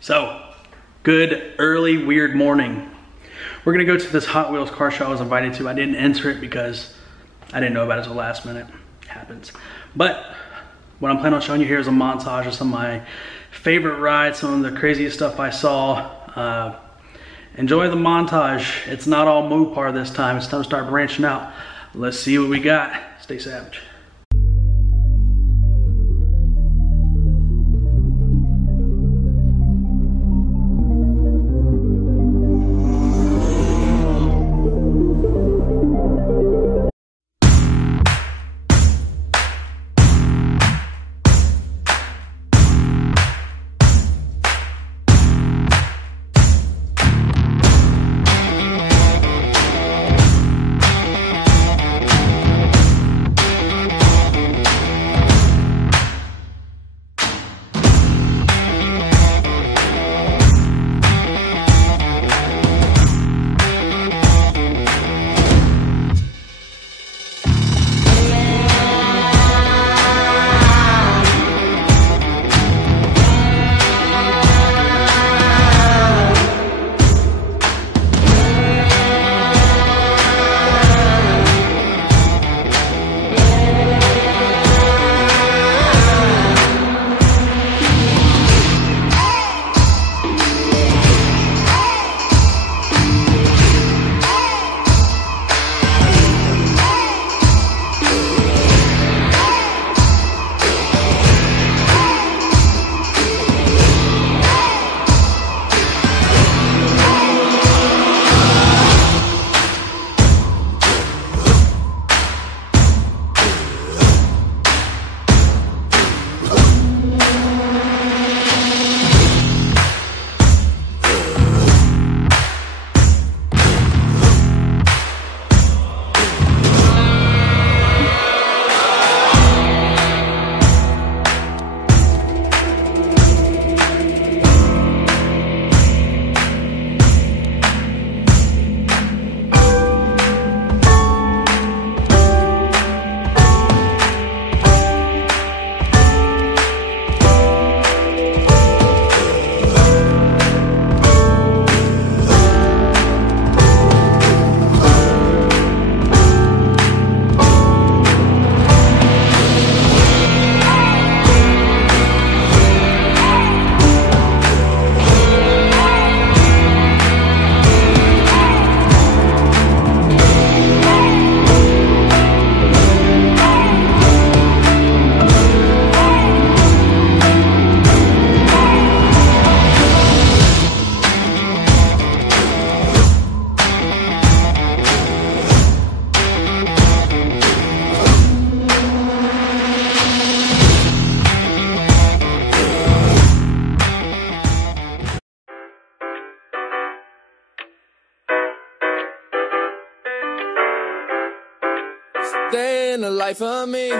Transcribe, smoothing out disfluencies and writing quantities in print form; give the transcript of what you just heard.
So, good early weird morning. We're gonna go to this Hot Wheels car show I was invited to. I didn't enter it because I didn't know about it until last minute. It happens. But what I'm planning on showing you here is a montage of some of my favorite rides, some of the craziest stuff I saw. Enjoy the montage. It's not all Mopar this time. It's time to start branching out. Let's see what we got. Stay savage. Day in the life of me.